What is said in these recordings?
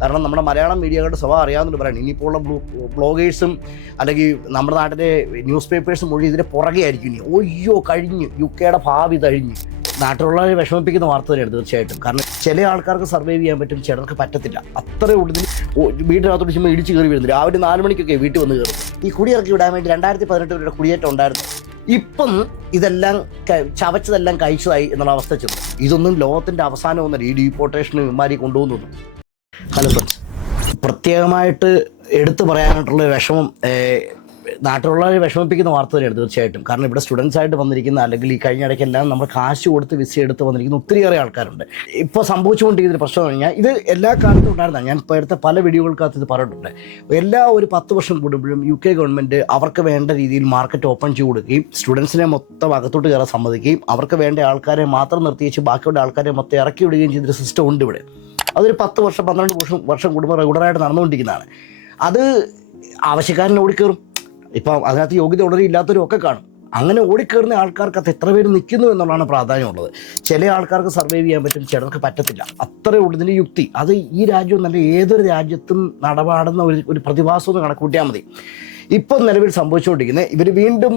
കാരണം നമ്മുടെ മലയാളം മീഡിയകളുടെ സ്വഭാവം അറിയാമെന്നുണ്ട് പറയാൻ ഇനിയിപ്പോൾ ഉള്ള ബ്ലോഗേഴ്സും അല്ലെങ്കിൽ നമ്മുടെ നാട്ടിലെ ന്യൂസ് പേപ്പേഴ്സും മുഴുവൻ ഇതിന് പുറകെ ആയിരിക്കും ഇനി. ഒയ്യോ കഴിഞ്ഞു. യു കെയുടെ ഭാവി കഴിഞ്ഞു. നാട്ടിലുള്ളവരെ വിഷമിപ്പിക്കുന്ന വാർത്ത തന്നെയാണ് തീർച്ചയായിട്ടും. കാരണം ചില ആൾക്കാർക്ക് സർവൈവ് ചെയ്യാൻ പറ്റും ചിലർക്ക് പറ്റത്തില്ല. അത്രേ ഉള്ളതിന് വീട്ടിനകത്തോട്ട് ചുമ്മാ ഇടിച്ച് കയറി വരുന്നു രാവിലെ നാല് മണിക്കൊക്കെ വീട്ടിൽ വന്ന് കയറും. ഈ കുടിയിറക്കി വിടാൻ വേണ്ടി രണ്ടായിരത്തി പതിനെട്ട് വരെ കുടിയേറ്റം ഉണ്ടായിരുന്നു. ഇപ്പം ഇതെല്ലാം ചവച്ചതെല്ലാം കഴിച്ചതായി എന്നുള്ള അവസ്ഥ ചെന്നു. ഇതൊന്നും ലോകത്തിന്റെ അവസാനമൊന്നല്ല ഈ ഡീപ്പോർട്ടേഷന് ഇമാരി കൊണ്ടുപോകുന്നതും ഹലോ സർ. പ്രത്യേകമായിട്ട് എടുത്തു പറയാനായിട്ടുള്ള വിഷമം നാട്ടിലുള്ളവരെ വിഷമിപ്പിക്കുന്ന വാർത്ത തന്നെയാണ് തീർച്ചയായിട്ടും. കാരണം ഇവിടെ സ്റ്റുഡൻസ് ആയിട്ട് വന്നിരിക്കുന്ന അല്ലെങ്കിൽ ഈ കഴിഞ്ഞ ഇടയ്ക്കെല്ലാം നമ്മൾ കാശ് കൊടുത്ത് വിസ എടുത്ത് വന്നിരിക്കുന്ന ഒത്തിരിയേറെ ആൾക്കാരുണ്ട്. ഇപ്പോൾ സംഭവിച്ചുകൊണ്ടിരിക്കുന്ന പ്രശ്നം എന്ന് പറഞ്ഞാൽ ഇത് എല്ലാ കാലത്തും ഉണ്ടായിരുന്ന ഞാൻ ഇപ്പോൾ എടുത്ത പല വീഡിയോകൾക്കകത്ത് ഇത് പറഞ്ഞിട്ടുണ്ട്. എല്ലാ ഒരു പത്ത് വർഷം കൂടുമ്പോഴും യു കെ ഗവൺമെന്റ് അവർക്ക് വേണ്ട രീതിയിൽ മാർക്കറ്റ് ഓപ്പൺ ചെയ്ത് കൊടുക്കുകയും സ്റ്റുഡൻസിനെ മൊത്തം അകത്തോട്ട് കയറാൻ സമ്മതിക്കുകയും അവർക്ക് വേണ്ട ആൾക്കാരെ മാത്രം നിർത്തിവെച്ച് ബാക്കിയുള്ള ആൾക്കാരെ മൊത്തം ഇറക്കി വിടുകയും ചെയ്തൊരു സിസ്റ്റം ഉണ്ട് ഇവിടെ. അതൊരു പത്ത് വർഷം പന്ത്രണ്ട് വർഷം വർഷം കൂടുമ്പോൾ റെഗുലറായിട്ട് നടന്നുകൊണ്ടിരിക്കുന്നതാണ്. അത് ആവശ്യക്കാരൻ ഓടിക്കയറും ഇപ്പം അതിനകത്ത് യോഗ്യത ഉള്ളവരും ഇല്ലാത്തവരും ഒക്കെ കാണും. അങ്ങനെ ഓടിക്കയറുന്ന ആൾക്കാർക്ക് അത് എത്ര പേര് നിൽക്കുന്നു എന്നുള്ളതാണ് പ്രാധാന്യമുള്ളത്. ചില ആൾക്കാർക്ക് സർവൈവ് ചെയ്യാൻ പറ്റും ചിലർക്ക് പറ്റത്തില്ല. അത്രേ ഉള്ളൂ ഇതിന്റെ യുക്തി. അത് ഈ രാജ്യം നല്ല ഏതൊരു രാജ്യത്തും നടപാടുന്ന ഒരു ഒരു പ്രതിഭാസം കണക്കൂട്ടിയാൽ മതി. ഇപ്പം നിലവിൽ സംഭവിച്ചുകൊണ്ടിരിക്കുന്നത് ഇവർ വീണ്ടും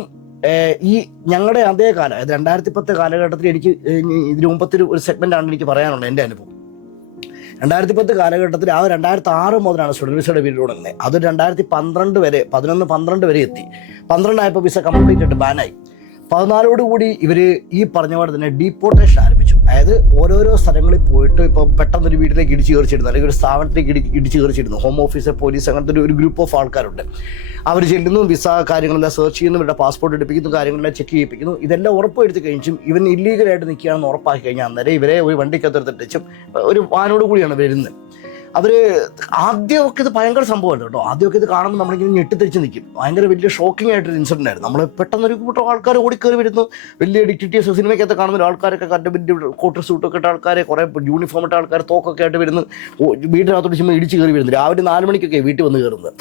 ഈ ഞങ്ങളുടെ അതേ കാലം രണ്ടായിരത്തി പത്ത് കാലഘട്ടത്തിൽ എനിക്ക് ഇതിനു ഇതിന് മുമ്പത്തെ ഒരു സെഗ്മെന്റാണ് എനിക്ക് പറയാനുള്ളത് എന്റെ അനുഭവം. രണ്ടായിരത്തി പത്ത് കാലഘട്ടത്തിൽ ആ രണ്ടായിരത്തി ആറ് മുതലാണ് സ്റ്റുഡന്റ് വിസയുടെ പീരീഡ് തുടങ്ങുന്നത്. അത് രണ്ടായിരത്തി പന്ത്രണ്ട് വരെ പതിനൊന്ന് പന്ത്രണ്ട് വരെ എത്തി. പന്ത്രണ്ടായപ്പോൾ വിസ കംപ്ലീറ്റ് ആയിട്ട് ബാനായി പതിനാലോട് കൂടി ഇവർ ഈ പറഞ്ഞ പോലെ തന്നെ ഡീപ്പോർട്ടേഷൻ അതായത് ഓരോരോ സ്ഥലങ്ങളിൽ പോയിട്ട് ഇപ്പോൾ പെട്ടെന്ന് ഒരു വീട്ടിലേക്ക് ഇടിച്ച് കയറിച്ചിരുന്നു അല്ലെങ്കിൽ ഒരു സ്ഥാപനത്തിലേക്ക് ഇടി ഇടിച്ച് കയറിച്ചിരുന്നു ഹോം ഓഫീസ് പോലീസ് അങ്ങനത്തെ ഒരു- ഗ്രൂപ്പ് ഓഫ് ആൾക്കാരുണ്ട്. അവർ ചെല്ലുന്നു വിസ കാര്യങ്ങളെല്ലാം സെർച്ച് ചെയ്യുന്നു ഇവരുടെ പാസ്പോർട്ട് എടുപ്പിക്കുന്നു കാര്യങ്ങളെല്ലാം ചെക്ക് ചെയ്യിപ്പിക്കുന്നു. ഇതെല്ലാം ഉറപ്പെടുത്തി കഴിഞ്ഞും ഇവൻ ഇല്ലീഗലായിട്ട് നിൽക്കുകയാണെന്ന് ഉറപ്പാക്കി കഴിഞ്ഞാൽ അന്നേരം ഇവരെ ഒരു വണ്ടിക്കകത്തെടുത്തിട്ടും ഒരു വാനോട് കൂടിയാണ് വരുന്നത്. അവർ ആദ്യമൊക്കെ ഇത് ഭയങ്കര സംഭവമല്ല കേട്ടോ? ആദ്യമൊക്കെ ഇത് കാണുമ്പോൾ നമ്മളിങ്ങനെ ഞെട്ടിത്തിരിച്ച് നിൽക്കും ഭയങ്കര വലിയ ഷോക്കിംഗ് ആയിട്ടൊരു ഇൻസിഡന്റ് ആയിരുന്നു. നമ്മൾ പെട്ടെന്ന് ഒരു കൂട്ടം ആൾക്കാർ ഓടിക്കയറി വരുന്നു. വലിയ ഡിക്റ്റേറ്റീവ്സ് സിനിമയ്ക്കകത്ത് കാണുന്ന ആൾക്കാരൊക്കെ കണ്ട് വലിയ കോട്ടർ സൂട്ടൊക്കെ ഇട്ട ആൾക്കാരെ കുറേ യൂണിഫോം ഇട്ട ആൾക്കാർ തോക്കൊക്കെ ആയിട്ട് വരുന്നു. വീടിനകത്തോട്ട് ചുമ്മാ ഇടിച്ച് കയറി വരുന്നു. രാവിലെ നാല് മണിക്കൊക്കെ വീട്ടിൽ വന്ന് കയറുന്നത്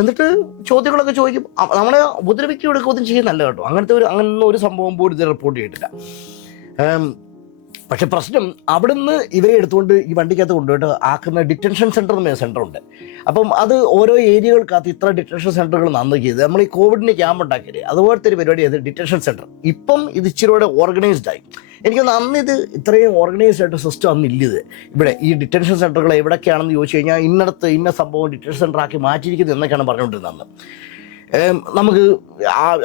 എന്നിട്ട് ചോദ്യങ്ങളൊക്കെ ചോദിക്കും. നമ്മളെ ഉപദ്രവിക്കുകയൊക്കെ ഒന്നും ചെയ്യുന്നല്ല കേട്ടോ. അങ്ങനത്തെ ഒരു അങ്ങനെ ഒരു സംഭവം പോലും ഇത് റിപ്പോർട്ട് ചെയ്തിട്ടില്ല. പക്ഷെ പ്രശ്നം അവിടുന്ന് ഇവരെ എടുത്തുകൊണ്ട് ഈ വണ്ടിക്കകത്ത് കൊണ്ടുപോയിട്ട് ആക്കുന്ന ഡിറ്റൻഷൻ സെന്റർ എന്ന് സെന്റർ ഉണ്ട് അപ്പം അത് ഓരോ ഏരിയകൾക്കകത്ത് ഇത്ര ഡിറ്റൻഷൻ സെന്ററുകൾ നന്ന് ചെയ്ത് നമ്മൾ ഈ കോവിഡിന് ക്യാമ്പ് ഉണ്ടാക്കിയത് അതുപോലത്തെ ഒരു പരിപാടി അത് ഡിറ്റൻഷൻ സെന്റർ ഇപ്പം ഇത് ഇച്ചിരിയോടെ ഓർഗനൈസ്ഡ് ആയി. എനിക്കൊന്ന് അന്ന് ഇത് ഇത്രയും ഓർഗനൈസ്ഡ് ആയിട്ട് സിസ്റ്റം അന്ന് ഇല്ലത്. ഇവിടെ ഈ ഡിറ്റൻഷൻ സെന്ററുകൾ എവിടെയൊക്കെയാണെന്ന് ചോദിച്ചു കഴിഞ്ഞാൽ ഇന്നടത്ത് ഇന്ന സംഭവം ഡിറ്റൻഷൻ സെന്റർ ആക്കി മാറ്റിയിരിക്കുന്നത് എന്നൊക്കെയാണ് പറഞ്ഞുകൊണ്ടിരുന്നത് നമുക്ക്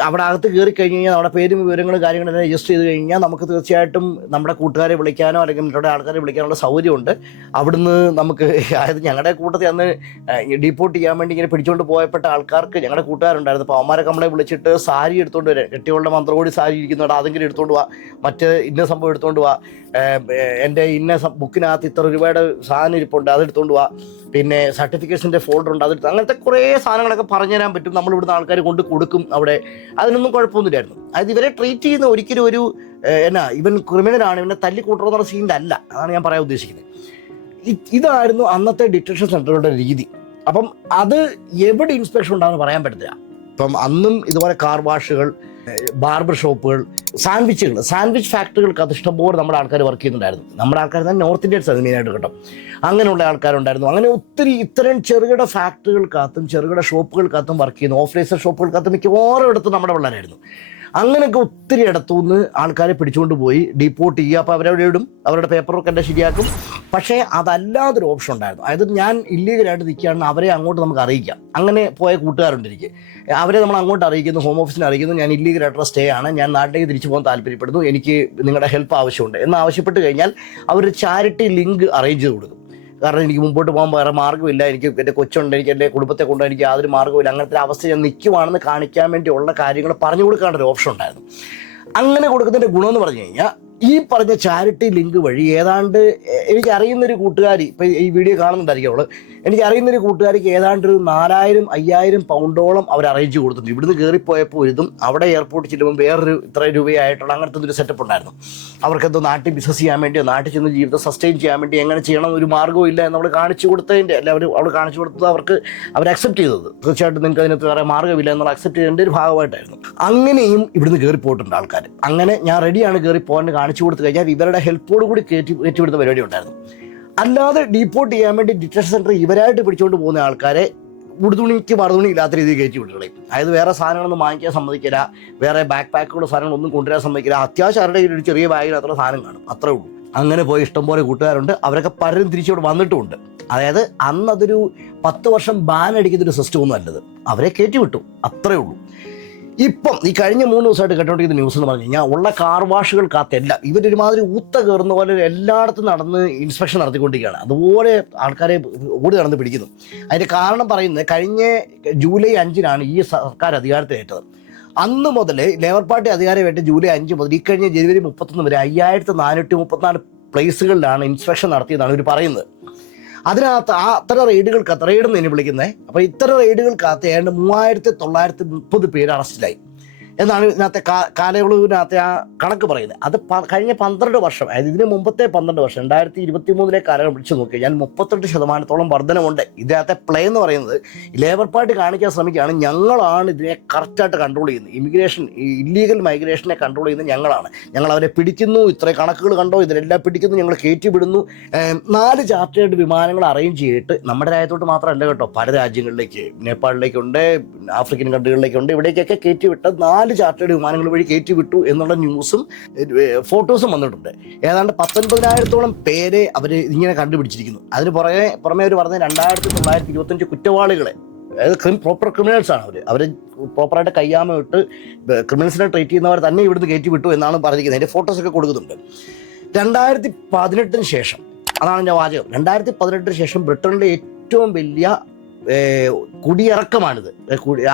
അവിടെ അകത്ത് കയറി കഴിഞ്ഞ് കഴിഞ്ഞാൽ നമ്മുടെ പേരും വിവരങ്ങളും കാര്യങ്ങളും രജിസ്റ്റർ ചെയ്ത് കഴിഞ്ഞാൽ നമുക്ക് തീർച്ചയായിട്ടും നമ്മുടെ കൂട്ടുകാരെ വിളിക്കാനോ അല്ലെങ്കിൽ നമ്മുടെ ആൾക്കാരെ വിളിക്കാനുള്ള സൗകര്യമുണ്ട്. അവിടുന്ന് നമുക്ക് അതായത് ഞങ്ങളുടെ കൂട്ടത്തിൽ അന്ന് ഡീപ്പോർട്ട് ചെയ്യാൻ വേണ്ടി ഇങ്ങനെ പിടിച്ചുകൊണ്ട് പോയപ്പെട്ട ആൾക്കാർക്ക് ഞങ്ങളുടെ കൂട്ടുകാരുണ്ടായിരുന്നു. അപ്പോൾ അവന്മാരൊക്കെ നമ്മളെ വിളിച്ചിട്ട് സാരി എടുത്തുകൊണ്ട് വരാം കെട്ടിയുള്ള മന്ത്രകോടി സാരി ഇരിക്കുന്നുണ്ട് അതെങ്കിലും എടുത്തുകൊണ്ട് വാ. മറ്റ് ഇന്ന സംഭവം എടുത്തുകൊണ്ട് വാ. എന്റെ ഇന്ന ബുക്കിനകത്ത് ഇത്ര രൂപയുടെ സാധനം ഇരിപ്പുണ്ട് അത് എടുത്തുകൊണ്ട് വാ. പിന്നെ സർട്ടിഫിക്കറ്റ്സിന്റെ ഫോൾഡർ ഉണ്ട് അതെടുത്ത് അങ്ങനത്തെ കുറേ സാധനങ്ങളൊക്കെ പറഞ്ഞു തരാൻ പറ്റും നമ്മൾ ഇവിടുന്ന് ആൾക്കാർ കൊണ്ട് കൊടുക്കും അവിടെ. അതിനൊന്നും കുഴപ്പമൊന്നുമില്ലായിരുന്നു. അതായത് ഇവരെ ട്രീറ്റ് ചെയ്യുന്ന ഒരിക്കലും ഒരു എന്നാ ഇവൻ ക്രിമിനലാണ് ഇവനെ തല്ലി കൂട്ടണമെന്നുള്ള സീന്റെ അല്ല അതാണ് ഞാൻ പറയാൻ ഉദ്ദേശിക്കുന്നത്. ഇതായിരുന്നു അന്നത്തെ ഡിറ്റക്ഷൻ സെന്ററുകളുടെ രീതി. അപ്പം അത് എവിടെ ഇൻസ്പെക്ഷൻ ഉണ്ടാകുമെന്ന് പറയാൻ പറ്റത്തില്ല. അപ്പം അന്നും ഇതുപോലെ കാർ വാഷുകൾ ബാർബർ ഷോപ്പുകൾ സാൻഡ്വിച്ചുകൾ. സാൻഡ്വിച്ച് ഫാക്ടറികൾക്ക് അത് ഇഷ്ടംപോലെ നമ്മുടെ ആൾക്കാർ വർക്ക് ചെയ്യുന്നുണ്ടായിരുന്നു. നമ്മുടെ ആൾക്കാർ തന്നെ നോർത്ത് ഇന്ത്യൻസ് അത് മെയിനായിട്ട് കേട്ടോ. അങ്ങനെയുള്ള ആൾക്കാരുണ്ടായിരുന്നു. അങ്ങനെ ഒത്തിരി ഇത്തരം ചെറുകിട ഫാക്ടറികൾക്കകത്തും ചെറുകിട ഷോപ്പുകൾക്കകത്തും വർക്ക് ചെയ്യുന്നു ഓഫീസർ ഷോപ്പുകൾക്കകത്തും മിക്കവാറും ഇടത്തും നമ്മുടെ പിള്ളേരായിരുന്നു. അങ്ങനെയൊക്കെ ഒത്തിരി ഇടത്തുനിന്ന് ആൾക്കാരെ പിടിച്ചുകൊണ്ട് പോയി ഡീപ്പോർട്ട് ചെയ്യുക. അപ്പോൾ അവരവിടെ ഇടും. അവരുടെ പേപ്പർ വർക്ക് എല്ലാം ശരിയാക്കും. പക്ഷേ അതല്ലാതൊരു ഓപ്ഷൻ ഉണ്ടായിരുന്നു. അതായത് ഞാൻ ഇല്ലീഗലായിട്ട് നിൽക്കുകയാണെങ്കിൽ അവരെ അങ്ങോട്ട് നമുക്ക് അറിയിക്കാം. അങ്ങനെ പോയ കൂട്ടുകാരുണ്ട് എനിക്ക് അവരെ നമ്മൾ അങ്ങോട്ട് അറിയിക്കുന്നു ഹോം ഓഫീസിനെ അറിയിക്കുന്നു. ഞാൻ ഇല്ലീഗലായിട്ടുള്ള സ്റ്റേ ആണ്. ഞാൻ നാട്ടിലേക്ക് തിരിച്ചു പോകാൻ താല്പര്യപ്പെടുന്നു. എനിക്ക് നിങ്ങളുടെ ഹെൽപ്പ് ആവശ്യമുണ്ട്. എന്ന് ആവശ്യപ്പെട്ട് കഴിഞ്ഞാൽ അവർ ചാരിറ്റി ലിങ്ക് അറേഞ്ച് ചെയ്ത് കൊടുക്കും. കാരണം എനിക്ക് മുമ്പോട്ട് പോകാൻ വേറെ മാർഗമില്ല. എനിക്ക് എന്റെ കൊച്ചുണ്ട് എനിക്ക് എന്റെ കുടുംബത്തെ കൊണ്ട് എനിക്ക് യാതൊരു മാർഗമില്ല അങ്ങനത്തെ അവസ്ഥ ഞാൻ നിൽക്കുവാണെന്ന് കാണിക്കാൻ വേണ്ടിയുള്ള കാര്യങ്ങൾ പറഞ്ഞു കൊടുക്കാനുള്ള ഒരു ഓപ്ഷൻ ഉണ്ടായിരുന്നു. അങ്ങനെ കൊടുക്കുന്നതിന്റെ ഗുണമെന്ന് പറഞ്ഞു കഴിഞ്ഞാൽ ഈ പറഞ്ഞ ചാരിറ്റി ലിങ്ക് വഴി ഏതാണ്ട് എനിക്ക് അറിയുന്നൊരു കൂട്ടുകാരി ഇപ്പം ഈ വീഡിയോ കാണുന്നുണ്ടായിരിക്കും അവൾ. എനിക്ക് അറിയുന്നൊരു കൂട്ടുകാരിക്ക് ഏതാണ്ട് ഒരു നാലായിരം അയ്യായിരം പൗണ്ടോളം അവർ അറേഞ്ച് കൊടുത്തിട്ടുണ്ട്. ഇവിടുന്ന് കയറിപ്പോയപ്പോൾ ഇതും അവിടെ എയർപോർട്ടിൽ ചെല്ലുമ്പോൾ വേറൊരു ഇത്ര രൂപയായിട്ടുള്ള അങ്ങനത്തെ ഒരു സെറ്റപ്പ് ഉണ്ടായിരുന്നു. അവർക്കെന്തോ നാട്ടിൽ ബിസിനസ് ചെയ്യാൻ വേണ്ടിയോ നാട്ടിൽ ചെന്ന് ജീവിതം സസ്റ്റെയിൻ ചെയ്യാൻ വേണ്ടി എങ്ങനെ ചെയ്യണം ഒരു മാർഗവും ഇല്ല എന്ന് അവൾ കാണിച്ചു കൊടുത്തതിന്റെ അല്ല അവർ അവൾ കാണിച്ചു കൊടുത്തത് അവർക്ക് അവർ അക്സെപ്റ്റ് ചെയ്തത്. തീർച്ചയായിട്ടും നിങ്ങൾക്ക് അതിനകത്ത് വേറെ മാർഗമില്ല എന്നുള്ള അക്സെപ്റ്റ് ചെയ്യേണ്ട ഒരു ഭാഗമായിട്ടായിരുന്നു. അങ്ങനെയും ഇവിടുന്ന് കയറിപ്പോയിട്ടുണ്ട് ആൾക്കാർ അങ്ങനെ ഞാൻ റെഡിയാണ് കയറി പോകാൻ കാണിച്ചു കൊടുത്തു കഴിഞ്ഞാൽ ഇവരുടെ ഹെൽപ്പോട് കൂടി കയറ്റി കയറ്റിവിടുന്ന പരിപാടി ഉണ്ടായിരുന്നു. അല്ലാതെ ഡീപ്പോർട്ട് ചെയ്യാൻ വേണ്ടി ഡിറ്റൻഷൻ സെന്റർ ഇവരായിട്ട് പിടിച്ചുകൊണ്ട് പോകുന്ന ആൾക്കാരെ ഉടുതുണിക്ക് മറുതുണി ഇല്ലാത്ത രീതിയിൽ കയറ്റി വിട്ടുകളയും അതായത് വേറെ സാധനങ്ങളൊന്നും വാങ്ങിക്കാൻ സമ്മതിക്കില്ല വേറെ ബാക്ക് പാക്കുള്ള സാധനങ്ങളൊന്നും കൊണ്ടുവരാൻ സമ്മതിക്കില്ല. അത്യാവശ്യം അവരുടെ ഒരു ചെറിയ ബാഗിൽ അത്ര സാധനം കാണും അത്രേ ഉള്ളൂ. അങ്ങനെ പോയി ഇഷ്ടംപോലെ കൂട്ടുകാരുണ്ട് അവരൊക്കെ പലരും തിരിച്ചിവിടെ വന്നിട്ടുമുണ്ട്. അതായത് അന്നതൊരു പത്ത് വർഷം ബാൻ അടിക്കുന്ന ഒരു സിസ്റ്റം ഒന്നും അല്ലത്. അവരെ കയറ്റി വിട്ടു അത്രേ ഉള്ളൂ. ഇപ്പം ഈ കഴിഞ്ഞ മൂന്ന് ദിവസമായിട്ട് കേട്ടോണ്ടിരിക്കുന്ന ന്യൂസ് എന്ന് പറഞ്ഞു കഴിഞ്ഞാൽ ഉള്ള കാർ വാഷുകൾക്കകത്തെല്ലാം ഇവരൊരുമാതിരി ഊത്ത കയറുന്ന പോലെ എല്ലായിടത്തും നടന്ന് ഇൻസ്പെക്ഷൻ നടത്തിക്കൊണ്ടിരിക്കുകയാണ്. അതുപോലെ ആൾക്കാരെ ഓടി നടന്ന് പിടിക്കുന്നു. അതിന്റെ കാരണം പറയുന്നത് കഴിഞ്ഞ ജൂലൈ അഞ്ചിനാണ് ഈ സർക്കാർ അധികാരത്തിലേറ്റത്. അന്ന് മുതൽ ലേബർ പാർട്ടി അധികാരമായിട്ട് ജൂലൈ അഞ്ച് മുതൽ ഈ കഴിഞ്ഞ ജനുവരി മുപ്പത്തൊന്ന് വരെ അയ്യായിരത്തി നാനൂറ്റി മുപ്പത്തിനാല് പ്ലേസുകളിലാണ് ഇൻസ്പെക്ഷൻ നടത്തിയതാണ് ഇവർ പറയുന്നത്. അതിനകത്ത് ആ അത്ര റെയ്ഡുകൾക്ക് റെയ്ഡ് എന്ന് വിളിക്കുന്നത് അപ്പോൾ ഇത്തരം റെയ്ഡുകൾക്കകത്ത് ഏതാണ്ട് മൂവായിരത്തി തൊള്ളായിരത്തി മുപ്പത് പേര് അറസ്റ്റിലായി. എന്നാണ് ഇതിനകത്തെ കാലയളവിനകത്തെ ആ കണക്ക് പറയുന്നത്. അത് കഴിഞ്ഞ പന്ത്രണ്ട് വർഷം അതായത് ഇതിന് മുമ്പത്തെ പന്ത്രണ്ട് വർഷം രണ്ടായിരത്തി ഇരുപത്തി മൂന്നിലെ കാലം പിടിച്ചു നോക്കി കഴിഞ്ഞാൽ മുപ്പത്തെട്ട് ശതമാനത്തോളം വർധനമുണ്ട് ഇതിനകത്തെ പ്ലേ എന്ന് പറയുന്നത് ലേബർ പാർട്ടി കാണിക്കാൻ ശ്രമിക്കുകയാണ് ഞങ്ങളാണ് ഇതിനെ കറക്റ്റായിട്ട് കൺട്രോൾ ചെയ്യുന്നത്. ഇമിഗ്രേഷൻ ഇല്ലീഗൽ മൈഗ്രേഷനെ കൺട്രോൾ ചെയ്യുന്നത് ഞങ്ങളാണ്. ഞങ്ങൾ അവരെ പിടിക്കുന്നു ഇത്ര കണക്കുകൾ കണ്ടോ ഇതിലെല്ലാം പിടിക്കുന്നു ഞങ്ങൾ കയറ്റി വിടുന്നു. നാല് ചാർട്ടേഡ് വിമാനങ്ങൾ അറേഞ്ച് ചെയ്തിട്ട് നമ്മുടെ രാജ്യത്തോട്ട് മാത്രമല്ല കേട്ടോ പല രാജ്യങ്ങളിലേക്ക് നേപ്പാളിലേക്കുണ്ട് ആഫ്രിക്കൻ കൺട്രികളിലേക്കുണ്ട് ഇവിടേക്കൊക്കെ കയറ്റി വിട്ട് നാല് ചാർട്ടേഡ് വിമാനങ്ങൾ വഴി കയറ്റി വിട്ടു എന്നുള്ള ന്യൂസും ഫോട്ടോസും വന്നിട്ടുണ്ട്. ഏതാണ്ട് പത്തൊൻപതിനായിരത്തോളം പേരെ അവർ ഇങ്ങനെ കണ്ടുപിടിച്ചിരിക്കുന്നു. അതിന് പുറമെ പുറമെ അവർ പറഞ്ഞ രണ്ടായിരത്തി തൊള്ളായിരത്തി ഇരുപത്തഞ്ച് കുറ്റവാളികളെ അതായത് പ്രോപ്പർ ക്രിമിനൽസ് ആണ് അവർ അവർ പ്രോപ്പറായിട്ട് കയ്യാമ ഇട്ട് ക്രിമിനൽസിനെ ട്രീറ്റ് ചെയ്യുന്നവർ തന്നെ ഇവിടുന്ന് കയറ്റി വിട്ടു എന്നാണ് പറഞ്ഞിരിക്കുന്നത്. അതിന്റെ ഫോട്ടോസൊക്കെ കൊടുക്കുന്നുണ്ട്. രണ്ടായിരത്തി പതിനെട്ടിന് ശേഷം അതാണ് എന്റെ വാചകം. രണ്ടായിരത്തി പതിനെട്ടിന് ശേഷം ബ്രിട്ടനിലെ ഏറ്റവും വലിയ കുടിയിറക്കമാണിത്.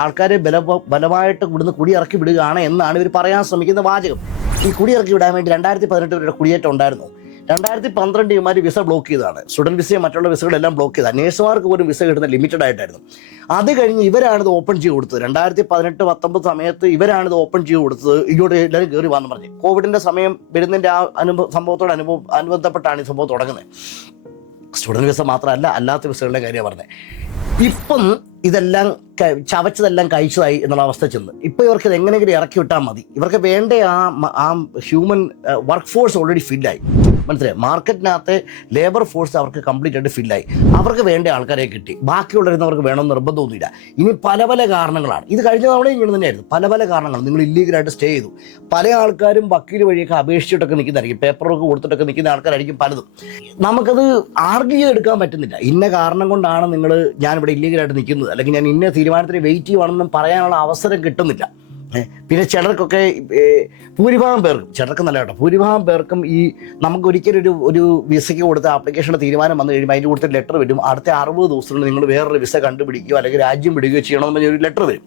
ആൾക്കാരെ ബല ബലമായിട്ട് ഇവിടുന്ന് കുടിയിറക്കി വിടുകയാണ് എന്നാണ് ഇവർ പറയാൻ ശ്രമിക്കുന്ന വാചകം. ഈ കുടിയിറക്കി വിടാൻ വേണ്ടി രണ്ടായിരത്തി പതിനെട്ട് വരെ കുടിയേറ്റം ഉണ്ടായിരുന്നു. രണ്ടായിരത്തി പന്ത്രണ്ട് ഇമാര് വിസ ബ്ലോക്ക് ചെയ്തതാണ്. സ്റ്റുഡന്റ് വിസയും മറ്റുള്ള വിസകളെല്ലാം ബ്ലോക്ക് ചെയ്തതാണ്. നേഴ്സുമാർക്ക് പോലും വിസ കിട്ടുന്ന ലിമിറ്റഡ് ആയിട്ടായിരുന്നു. അത് കഴിഞ്ഞ് ഇവരാണിത് ഓപ്പൺ ചെയ്ത് കൊടുത്തത്. രണ്ടായിരത്തി പതിനെട്ട് പത്തൊമ്പത് സമയത്ത് ഇവരാണിത് ഓപ്പൺ ചെയ്ത് കൊടുത്തത്. ഇങ്ങോട്ട് എല്ലാവരും കയറി വന്നു പറഞ്ഞു. കോവിഡിന്റെ സമയം വരുന്നതിന്റെ ആ അനുഭവ സംഭവത്തോട് അനുഭവം അനുബന്ധപ്പെട്ടാണ് ഈ സംഭവം തുടങ്ങുന്നത്. സ്റ്റുഡന്റ് വിസ മാത്രമല്ല അല്ലാത്ത വിസകളുടെ കാര്യമാണ് പറഞ്ഞത്. ഇപ്പം ഇതെല്ലാം ചവച്ചതെല്ലാം കഴിച്ചതായി എന്നുള്ള അവസ്ഥ ചെന്ന്. ഇപ്പോൾ ഇവർക്ക് ഇത് എങ്ങനെയെങ്കിലും ഇറക്കി വിട്ടാൽ മതി. ഇവർക്ക് വേണ്ട ആ ആ ഹ്യൂമൻ വർക്ക് ഫോഴ്സ് ഓൾറെഡി ഫില്ലായി മനസ്സിലായി? മാർക്കറ്റിനകത്ത് ലേബർ ഫോഴ്സ് അവർക്ക് കംപ്ലീറ്റ് ആയിട്ട് ഫില്ലായി അവർക്ക് വേണ്ട ആൾക്കാരെ കിട്ടി. ബാക്കിയുള്ളവർക്ക് വേണമെന്ന് നിർബന്ധമൊന്നുമില്ല ഇനി പല പല കാരണങ്ങളാണ്. ഇത് കഴിഞ്ഞ തവണ ഇങ്ങനെ തന്നെയായിരുന്നു. പല പല കാരണങ്ങൾ. നിങ്ങൾ ഇല്ലീഗലായിട്ട് സ്റ്റേ ചെയ്തു. പല ആൾക്കാരും വക്കീൽ വഴിയൊക്കെ അപേക്ഷിച്ചിട്ടൊക്കെ നിൽക്കുന്നതായിരിക്കും. പേപ്പറൊക്കെ കൊടുത്തിട്ടൊക്കെ നിൽക്കുന്ന ആൾക്കാരായിരിക്കും പലതും. നമുക്കത് ആർഗ്യൂ ചെയ്തെടുക്കാൻ പറ്റുന്നില്ല. ഇന്ന കാരണം കൊണ്ടാണ് നിങ്ങൾ ഞാനിവിടെ ഇല്ലീഗലായിട്ട് നിൽക്കുന്നത്. അല്ലെങ്കിൽ ഞാൻ ഇന്ന തീരുമാനത്തിന് വെയിറ്റ് ചെയ്യുവാണെന്നും പറയാനുള്ള അവസരം കിട്ടുന്നില്ല. പിന്നെ ചിലർക്കൊക്കെ ഭൂരിഭാഗം പേർക്കും ചിലർക്ക് നല്ല കേട്ടോ ഭൂരിഭാഗം പേർക്കും ഈ നമുക്ക് ഒരിക്കലും ഒരു ഒരു വിസയ്ക്ക് കൊടുത്ത ആപ്ലിക്കേഷന്റെ തീരുമാനം വന്നു കഴിയുമ്പോൾ അതിന്റെ കൊടുത്ത് ലെറ്റർ വരും. അടുത്ത അറുപത് ദിവസത്തിനുള്ളിൽ നിങ്ങൾ വേറൊരു വിസ കണ്ടുപിടിക്കുകയോ അല്ലെങ്കിൽ രാജ്യം വിടുകയോ ചെയ്യണമെന്ന് പറഞ്ഞ ഒരു ലെറ്റർ വരും.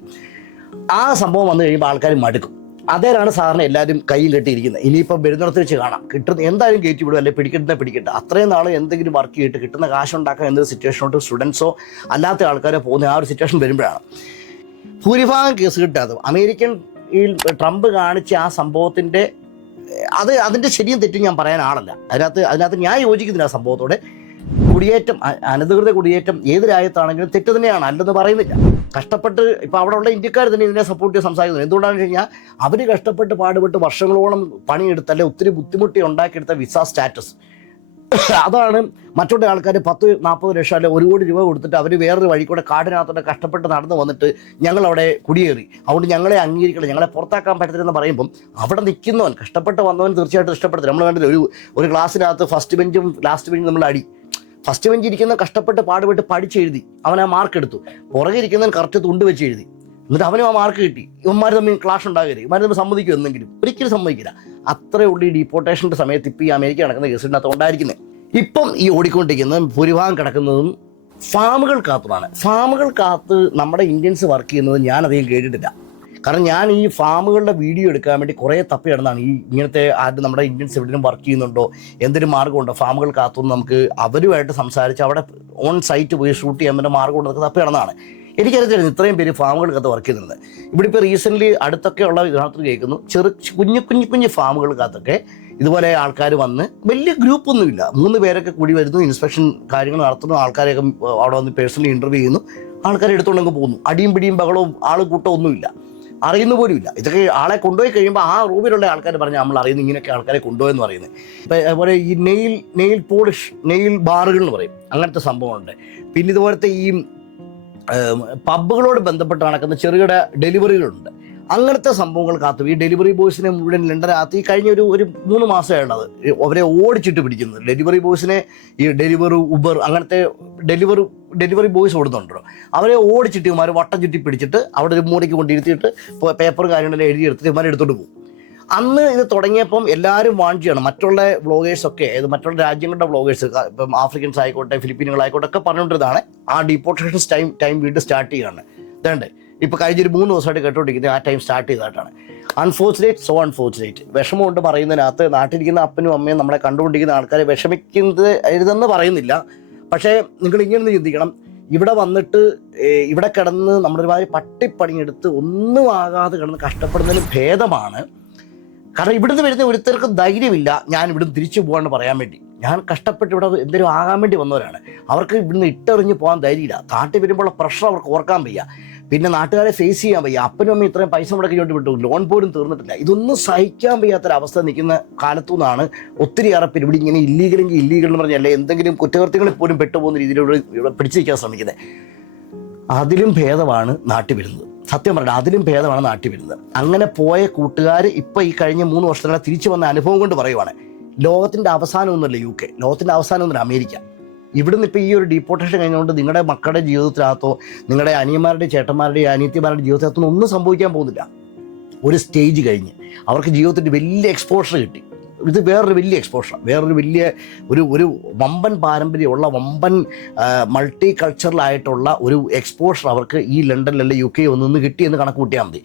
ആ സംഭവം വന്നു കഴിയുമ്പോൾ ആൾക്കാർ മടുക്കും. അതേലാണ് സാറിന് എല്ലാവരും കയ്യിൽ കെട്ടിയിരിക്കുന്നത്. ഇനിയിപ്പോൾ വരുന്നിടത്ത് വെച്ച് കാണാം. കിട്ടുന്ന എന്തായാലും കയറ്റി വിടും. അല്ലെങ്കിൽ പിടിക്കുന്ന പിടിക്കട്ടെ. അത്രയും നാൾ എന്തെങ്കിലും വർക്ക് ചെയ്തിട്ട് കിട്ടുന്ന കാശുണ്ടാക്കാൻ എന്തൊരു സിറ്റുവേഷനോട്ട് സ്റ്റുഡൻസോ അല്ലാത്ത ആൾക്കാരോ പോകുന്ന ആ ഒരു സിറ്റുവേഷൻ വരുമ്പോഴാണ്. ഭൂരിഭാഗം കേസ് കിട്ടാതെ അമേരിക്കൻ ഈ ട്രംപ് കാണിച്ച ആ സംഭവത്തിന്റെ അത് അതിന്റെ ശരിയും തെറ്റും ഞാൻ പറയാൻ ആളല്ല. അതിനകത്ത് അതിനകത്ത് ഞാൻ യോജിക്കുന്നില്ല ആ സംഭവത്തോടെ. കുടിയേറ്റം അനധികൃത കുടിയേറ്റം ഏത് രാജ്യത്താണെങ്കിലും തെറ്റ് തന്നെയാണ് അല്ലെന്ന് പറയുന്നില്ല. കഷ്ടപ്പെട്ട് ഇപ്പോൾ അവിടെ ഉള്ള ഇന്ത്യക്കാർ തന്നെ ഇതിനെ സപ്പോർട്ട് ചെയ്ത് സംസാരിക്കുന്നത് എന്തുകൊണ്ടാണ് വെച്ച് കഴിഞ്ഞാൽ അവർ കഷ്ടപ്പെട്ട് പാടുപെട്ട് വർഷങ്ങളോളം പണിയെടുത്ത് അല്ലെ ഒത്തിരി ബുദ്ധിമുട്ടി ഉണ്ടാക്കിയെടുത്ത വിസ സ്റ്റാറ്റസ് അതാണ് മറ്റുള്ള ആൾക്കാർ പത്ത് നാൽപ്പത് ലക്ഷം അല്ലെ ഒരു കോടി രൂപ കൊടുത്തിട്ട് അവർ വേറൊരു വഴി കൂടെ കാടിനകത്തോടെ കഷ്ടപ്പെട്ട് നടന്നു വന്നിട്ട് ഞങ്ങൾ അവിടെ കുടിയേറി. അതുകൊണ്ട് ഞങ്ങളെ അംഗീകരിക്കണം ഞങ്ങളെ പുറത്താക്കാൻ പറ്റത്തില്ലെന്ന് പറയുമ്പം അവിടെ നിൽക്കുന്നവൻ കഷ്ടപ്പെട്ട് വന്നവൻ തീർച്ചയായിട്ടും ഇഷ്ടപ്പെടുത്തില്ല. നമ്മൾ വേണ്ടത് ഒരു ഒരു ക്ലാസ്സിനകത്ത് ഫസ്റ്റ് ബെഞ്ചും ലാസ്റ്റ് ബെഞ്ചും നമ്മൾ അടി. ഫസ്റ്റ് ബെഞ്ച് ഇരിക്കുന്ന കഷ്ടപ്പെട്ട് പാടുപെട്ട് പഠിച്ചെഴുതി അവൻ ആ മാർക്ക് എടുത്തു. പുറകെ ഇരിക്കുന്നവൻ കറക്റ്റ് തുണ്ട് വെച്ച് എഴുതി. എന്നിട്ട് അവനും ആ മാർക്ക് കിട്ടി. ഇവന്മാർ തമ്മിൽ ക്ലാഷ് ഉണ്ടാകരുത്. ഇവന്മാർ തമ്മിൽ സമ്മതിക്കും എന്തെങ്കിലും ഒരിക്കലും സമ്മതിക്കില്ല. അത്രേ ഉള്ളൂ ഈ ഡീപ്പോർട്ടേഷന്റെ സമയത്ത് ഇപ്പോൾ ഈ അമേരിക്ക നടക്കുന്ന കേസിനകത്ത് ഉണ്ടായിരിക്കുന്നത് ഇപ്പം ഈ ഓടിക്കൊണ്ടിരിക്കുന്ന ഭൂരിഭാഗം കിടക്കുന്നതും ഫാമുകൾക്കകത്തുമാണ് ഫാമുകൾക്കകത്ത് നമ്മുടെ ഇന്ത്യൻസ് വർക്ക് ചെയ്യുന്നത് ഞാൻ അധികം കേട്ടിട്ടില്ല. കാരണം ഞാൻ ഈ ഫാമുകളുടെ വീഡിയോ എടുക്കാൻ വേണ്ടി കുറേ തപ്പി നടന്നാണ്. ഈ ഇങ്ങനത്തെ ആരും നമ്മുടെ ഇന്ത്യൻസ് എവിടെയും വർക്ക് ചെയ്യുന്നുണ്ടോ? എന്തൊരു മാർഗമുണ്ടോ ഫാമുകൾക്കകത്തുനിന്ന് നമുക്ക് അവരുമായിട്ട് സംസാരിച്ച് അവിടെ ഓൺ സൈറ്റ് പോയി ഷൂട്ട് ചെയ്യാൻ വേണ്ടി മാർഗമുണ്ടോ എന്നൊക്കെ തപ്പി കിടന്നതാണ് എനിക്കറിയത്തില്ല ഇത്രയും പേര് ഫാമുകൾക്കകത്ത് വർക്ക് ചെയ്യുന്നത് ഇവിടെ ഇപ്പോൾ റീസെന്റ്ലി അടുത്തൊക്കെ ഉള്ള ഇതിനകത്ത് കേൾക്കുന്നു ചെറു കുഞ്ഞു കുഞ്ഞു കുഞ്ഞു ഫാമുകൾക്കകത്തൊക്കെ ഇതുപോലെ ആൾക്കാർ വന്ന് വലിയ ഗ്രൂപ്പൊന്നുമില്ല മൂന്ന് പേരൊക്കെ കൂടി വരുന്നു ഇൻസ്പെക്ഷൻ കാര്യങ്ങൾ നടത്തുന്നു ആൾക്കാരെയൊക്കെ അവിടെ വന്ന് പേഴ്സണലി ഇന്റർവ്യൂ ചെയ്യുന്നു. ആൾക്കാരെ എടുത്തുകൊണ്ടങ്ങ് പോകുന്നു. അടിയും പിടിയും ബഹളവും ആൾ കൂട്ടം ഒന്നുമില്ല. അറിയുന്ന പോലും ഇല്ല. ഇതൊക്കെ ആളെ കൊണ്ടുപോയി കഴിയുമ്പോൾ ആ റൂമിലുള്ള ആൾക്കാർ പറഞ്ഞാൽ നമ്മൾ അറിയുന്ന ഇങ്ങനെയൊക്കെ ആൾക്കാരെ കൊണ്ടുപോയെന്ന് പറയുന്നത്. ഇപ്പം അതുപോലെ ഈ നെയിൽ നെയിൽ പോളിഷ് നെയിൽ ബാറുകൾ എന്ന് പറയും. അങ്ങനത്തെ സംഭവമുണ്ട്. പിന്നെ ഇതുപോലത്തെ ഈ പബ്ബുകളോട് ബന്ധപ്പെട്ട് നടക്കുന്ന ചെറുകിട ഡെലിവറികളുണ്ട്. അങ്ങനത്തെ സംഭവങ്ങൾ കാത്തു. ഈ ഡെലിവറി ബോയ്സിനെ മുഴുവൻ ലണ്ടനകത്ത് ഈ കഴിഞ്ഞ ഒരു ഒരു മൂന്ന് മാസമായുള്ളത് അവരെ ഓടിച്ചിട്ട് പിടിക്കുന്നത്. ഡെലിവറി ബോയ്സിനെ ഈ ഡെലിവറി ഉബർ അങ്ങനത്തെ ഡെലിവറി ഡെലിവറി ബോയ്സ് ഓടുന്നുണ്ടല്ലോ. അവരെ ഓടിച്ചിട്ട് ഇവന്മാർ വട്ടം ചുറ്റി പിടിച്ചിട്ട് അവിടെ ഒരു മൂലയ്ക്ക് കൊണ്ടിരുത്തിയിട്ട് പേപ്പർ കാര്യങ്ങളെല്ലാം എഴുതിയെടുത്തിട്ട് ഇവന്മാരെ എടുത്തോണ്ട് പോകും. അന്ന് ഇത് തുടങ്ങിയപ്പം എല്ലാവരും വാണിജ്യമാണ് മറ്റുള്ള വ്ളോഗേഴ്സൊക്കെ ഇത് മറ്റുള്ള രാജ്യങ്ങളുടെ വ്ളോഗേഴ്സ് ഇപ്പം ആഫ്രിക്കൻസ് ആയിക്കോട്ടെ ഫിലിപ്പീനുകളായിക്കോട്ടെ ഒക്കെ പറഞ്ഞുകൊണ്ടിരുന്നതാണ്. ആ ഡീപ്പോർട്ടേഷൻ ടൈം ടൈം വീണ്ടും സ്റ്റാർട്ട് ചെയ്യുകയാണ് ഇതുണ്ട്. ഇപ്പോൾ കഴിഞ്ഞൊരു മൂന്ന് ദിവസമായിട്ട് കേട്ടോണ്ടിരിക്കുന്നത് ആ ടൈം സ്റ്റാർട്ട് ചെയ്തതായിട്ടാണ്. അൺഫോർച്ചുനേറ്റ് സോ അൺഫോർച്ചുനേറ്റ് വിഷമമുണ്ട് പറയുന്നതിനകത്ത്. നാട്ടിലിരിക്കുന്ന അപ്പനും അമ്മയും നമ്മളെ കണ്ടുകൊണ്ടിരിക്കുന്ന ആൾക്കാരെ വിഷമിക്കുന്നത് എഴുതെന്ന് പറയുന്നില്ല. പക്ഷേ നിങ്ങൾ ഇങ്ങനെ ചിന്തിക്കണം. ഇവിടെ വന്നിട്ട് ഇവിടെ കിടന്ന് നമ്മളൊരുമാതിരി പട്ടിപ്പണിയെടുത്ത് ഒന്നും ആകാതെ കിടന്ന് കഷ്ടപ്പെടുന്നതിന് ഭേദമാണ്. കാരണം ഇവിടുന്ന് വരുന്ന ഒരുത്തർക്കും ധൈര്യമില്ല ഞാൻ ഇവിടുന്ന് തിരിച്ചു പോകാന്ന് പറയാൻ വേണ്ടി. ഞാൻ കഷ്ടപ്പെട്ട് ഇവിടെ എന്തെങ്കിലും ആകാൻ വേണ്ടി വന്നവരാണ്. അവർക്ക് ഇവിടുന്ന് ഇട്ടെറിഞ്ഞ് പോകാൻ ധൈര്യമില്ല. കാട്ടി വരുമ്പോൾ പ്രഷർ അവർക്ക് ഓർക്കാൻ വയ്യ. പിന്നെ നാട്ടുകാരെ ഫേസ് ചെയ്യാൻ വയ്യ. അപ്പനും അമ്മയും ഇത്രയും പൈസ മുടക്കി കൊണ്ട് വിട്ടു. ലോൺ പോലും തീർന്നിട്ടില്ല. ഇതൊന്നും സഹിക്കാൻ വയ്യാത്തൊരവസ്ഥ നിൽക്കുന്ന കാലത്തു നിന്നാണ് ഒത്തിരിയേറെ പേര് ഇവിടെ ഇങ്ങനെ ഇല്ലീഗലെങ്കിൽ ഇല്ലീഗൽ എന്ന് പറഞ്ഞാൽ എന്തെങ്കിലും കുറ്റകൃത്യങ്ങളിൽ പോലും പെട്ടുപോകുന്ന രീതിയിലൂടെ ഇവിടെ പിടിച്ചു നിൽക്കാൻ ശ്രമിക്കുന്നത്. അതിലും ഭേദമാണ് നാട്ടിൽ വരുന്നത്. സത്യം പറഞ്ഞാൽ അതിലും ഭേദമാണ് നാട്ടിൽ വരുന്നത്. അങ്ങനെ പോയ കൂട്ടുകാർ ഇപ്പം ഈ കഴിഞ്ഞ മൂന്ന് വർഷത്തിലെ തിരിച്ചു വന്ന അനുഭവം കൊണ്ട് പറയുവാണ് ലോകത്തിന്റെ അവസാനമൊന്നുമല്ല യു കെ? ലോകത്തിന്റെ അവസാനമൊന്നുമല്ല അമേരിക്ക. ഇവിടുന്ന് ഇപ്പോൾ ഈ ഒരു ഡീപ്പോർട്ടേഷൻ കഴിഞ്ഞുകൊണ്ട് നിങ്ങളുടെ മക്കളുടെ ജീവിതത്തിനകത്തോ നിങ്ങളുടെ അനിയന്മാരുടെ ചേട്ടന്മാരുടെയും അനിയത്തിമാരുടെ ജീവിതത്തിനകത്തൊന്നും ഒന്നും സംഭവിക്കാൻ പോകുന്നില്ല. ഒരു സ്റ്റേജ് കഴിഞ്ഞ്. അവർക്ക് ജീവിതത്തിന്റെ വലിയ എക്സ്പോഷർ കിട്ടി. ഇത് വേറൊരു വലിയ എക്സ്പോഷർ വേറൊരു വലിയ ഒരു ഒരു വമ്പൻ പാരമ്പര്യമുള്ള വമ്പൻ മൾട്ടി കൾച്ചറലായിട്ടുള്ള ഒരു എക്സ്പോഷർ അവർക്ക് ഈ ലണ്ടനിലല്ല യു കെ കിട്ടി എന്ന് കണക്ക് കൂട്ടിയാൽ മതി.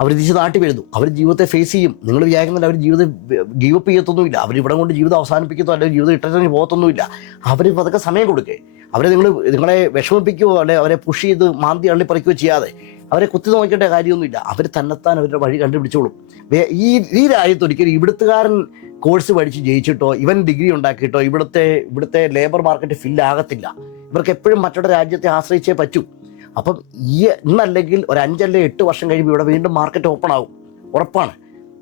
അവർ തിരിച്ച് നാട്ടിൽ വരുന്നു. അവർ ജീവിതത്തെ ഫേസ് ചെയ്യും. നിങ്ങൾ വിചാരിക്കുന്നില്ല അവർ ജീവിതം ഗീവപ്പ് ചെയ്യത്തൊന്നുമില്ല. അവർ ഇവിടെ കൊണ്ട് ജീവിതം അവസാനിപ്പിക്കത്തോ അല്ലെങ്കിൽ ജീവിതം ഇട്ടതിന് പോകത്തൊന്നുമില്ല. അവർ അതൊക്കെ സമയം കൊടുക്കേ. അവരെ നിങ്ങൾ നിങ്ങളെ വിഷമിപ്പിക്കുകയോ അല്ലെ അവരെ പുഷ് ചെയ്ത് മാന്തി അള്ളിപ്പറിക്കുകയോ ചെയ്യാതെ അവരെ കുത്തി നോക്കേണ്ട കാര്യമൊന്നുമില്ല. അവർ തന്നെത്താൻ അവരുടെ വഴി കണ്ടുപിടിച്ചോളും. ഈ ഈ രാജ്യത്ത് ഒരിക്കലും ഇവിടുത്തുകാരൻ കോഴ്സ് പഠിച്ച് ജയിച്ചിട്ടോ ഇവൻ ഡിഗ്രി ഉണ്ടാക്കിയിട്ടോ ഇവിടുത്തെ ഇവിടുത്തെ ലേബർ മാർക്കറ്റ് ഫില്ല് ആകത്തില്ല. ഇവർക്ക് എപ്പോഴും മറ്റൊരു രാജ്യത്തെ ആശ്രയിച്ചേ പറ്റൂ. അപ്പം ഈ ഇന്നല്ലെങ്കിൽ ഒരു അഞ്ചല്ലേ എട്ട് വർഷം കഴിയുമ്പോൾ ഇവിടെ വീണ്ടും മാർക്കറ്റ് ഓപ്പൺ ആവും. ഉറപ്പാണ്.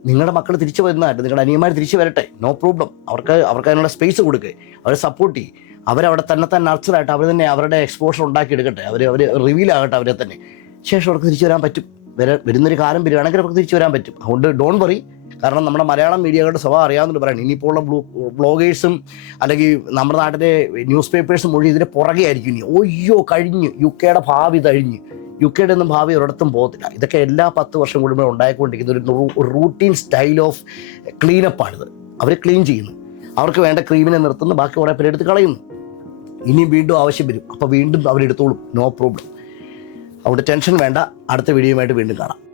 നിങ്ങളുടെ മക്കൾ തിരിച്ചു വരുന്നതായിട്ട് നിങ്ങളുടെ അനിയന്മാർ തിരിച്ചു വരട്ടെ. നോ പ്രോബ്ലം അവർക്ക് അവർക്ക് അതിനുള്ള സ്പേസ് കൊടുക്കുക അവരെ സപ്പോർട്ട് ചെയ്യും. അവരവിടെ തന്നെ തന്നെ നർച്ചറായിട്ട് അവർ തന്നെ അവരുടെ എക്സ്പോഷർ ഉണ്ടാക്കിയെടുക്കട്ടെ അവർ അവർ റിവീൽ ആകട്ടെ അവരെ തന്നെ. ശേഷം അവർക്ക് തിരിച്ചു വരാൻ പറ്റും. വരാൻ വരുന്നൊരു കാലം വരികയാണെങ്കിൽ അവർക്ക് തിരിച്ചു വരാൻ പറ്റും. അതുകൊണ്ട് ഡോൺ വറി കാരണം നമ്മുടെ മലയാളം മീഡിയകളുടെ സ്വഭാവം അറിയാമെന്നു പറയണം. ഇനിയിപ്പോൾ ഉള്ള ബ്ലൂ ബ്ലോഗേഴ്സും അല്ലെങ്കിൽ നമ്മുടെ നാട്ടിലെ ന്യൂസ് പേപ്പേഴ്സും മൊഴി ഇതിന് പുറകെ ആയിരിക്കും ഇനി. ഒയ്യോ കഴിഞ്ഞ്. യു കെയുടെ ഭാവി കഴിഞ്ഞ്. യു കെയുടെ ഒന്നും ഭാവി ഒരിടത്തും പോകത്തില്ല. ഇതൊക്കെ എല്ലാ പത്ത് വർഷം കൂടുമ്പോൾ ഉണ്ടായിക്കൊണ്ടിരിക്കുന്ന ഒരു റൂട്ടീൻ സ്റ്റൈൽ ഓഫ് ക്ലീനപ്പാണിത് അവർ ക്ലീൻ ചെയ്യുന്നു. അവർക്ക് വേണ്ട ക്രീമിനെ നിർത്തുന്നു. ബാക്കി കുറേ പേര് എടുത്ത് കളയുന്നു. ഇനിയും വീണ്ടും ആവശ്യം വരും. അപ്പോൾ വീണ്ടും അവരെടുത്തോളും. നോ പ്രോബ്ലം അവിടെ ടെൻഷൻ വേണ്ട. അടുത്ത വീഡിയോയുമായിട്ട് വീണ്ടും കാണാം.